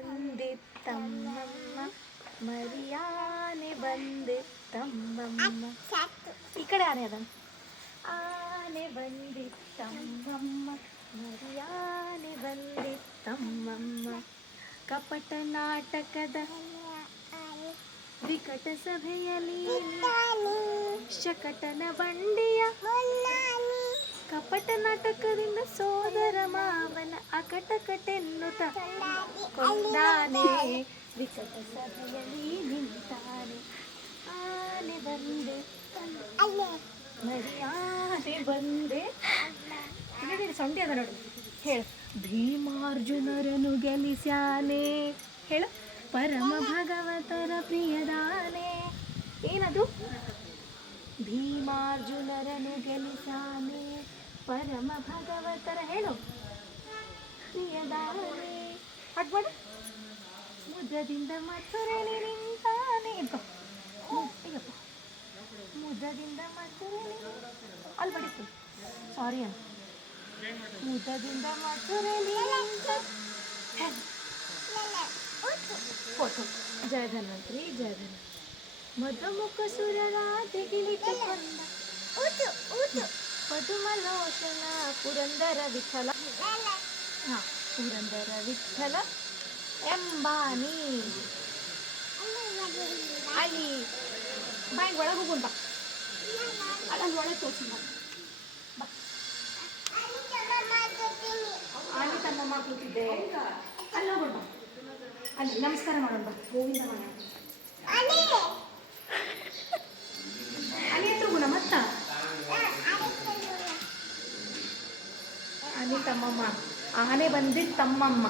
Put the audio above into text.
ಬಂದಿತ್ತಮ್ಮಮ್ಮ. ಮರಿಯಾನೆ ಬಂದಿತ್ತಮ್ಮಮ್ಮ. ಈ ಕಡೆ ಆನೆ ಅದ. ಆನೆ ಬಂದಿತ್ತಮ್ಮಮ್ಮ. ಮರಿಯಾನೆ ಬಂದಿತ್ತಮ್ಮಮ್ಮ. ಕಪಟ ನಾಟಕದ ವಿಕಟ ಸಭೆಯಲ್ಲಿ ಶಕಟನ ಬಂಡಿಯ ನಾಟಕದಿಂದ ಸೋದರ ಮಾವನ ಅಕಟಕಟೆನ್ನುತ್ತ ಕೊಂದಾನೆ ವಿಕಟ ಸಭೆಯಲ್ಲಿ ನಿಂತಾನೆ. ಆನೆ ಬಂದೆ ಮರಿಯಾನೆ ಬಂದೆ. ಸೊಂಡಿ ಅದ ನೋಡಿ. ಹೇಳು. ಭೀಮಾರ್ಜುನರನು ಗೆಲಿಸ್ಯಾನೆ ಹೇಳು. ಪರಮ ಭಗವತರ ಪ್ರಿಯದಾನೆ. ಏನದು ಭೀಮಾರ್ಜುನರನು ಗೆಲಿಸಾನೆ ಪರಮ ಭಗವತರ ಹೇಳು ಪ್ರಿಯದಾನೆ ಹಾಟ್ ಮಾಡು ಮುದ್ದದಿಂದ ಮಥುರೆಲಿ ನಿಂತಾನೆ ಇಟ್ಕೋ ಹ್ಮ್, ಈಗಪ್ಪ ಮುದ್ದದಿಂದ ಮಥುರೆಲಿ ಅಲ್ಲಿ ಬಡಿಸು ಸಾರಿ ಅಂತ ಮುದ್ದದಿಂದ ಮಥುರೆಲಿ ನಿಂತ ಫೋಟೋ ಜಯ ಧನ್ವಂತ್ರಿ ಜಯ ಧನ್ವಂತ್ರಿ ಮಧುಮುಖ ಸುರರಾಧಿಗಿಳಿತ ಕೊಂದ ಪದುಮಲೋಚನ ಪುರಂದರ ವಿಠಲ. ಹಾಂ, ಪುರಂದರ ವಿಠಲ ಎಂಬಾನಿ ಅಲ್ಲಿ ಬಾಯ್ ಒಳಗೆ ಹೋಗೋಣ ಬಾ ಅಲ್ಲಿ ಒಳಗೆ ತೋರಿಸಿ ಬಾ. ಬಾ. ಆನೆ ತಮ್ಮಮ್ಮ ಕೂತಿದ್ದೆ. ಅಲ್ಲಿ ಬಾ. ಅಲ್ಲಿ ನಮಸ್ಕಾರ ಮಾಡೋಣ ಬಾ. ಗೋವಿಂದ ಮಾಡೋಣ ಆನೆ ತಮ್ಮಮ್ಮ. ಆನೆ ಬಂದಿದ್ದು ತಮ್ಮಮ್ಮ.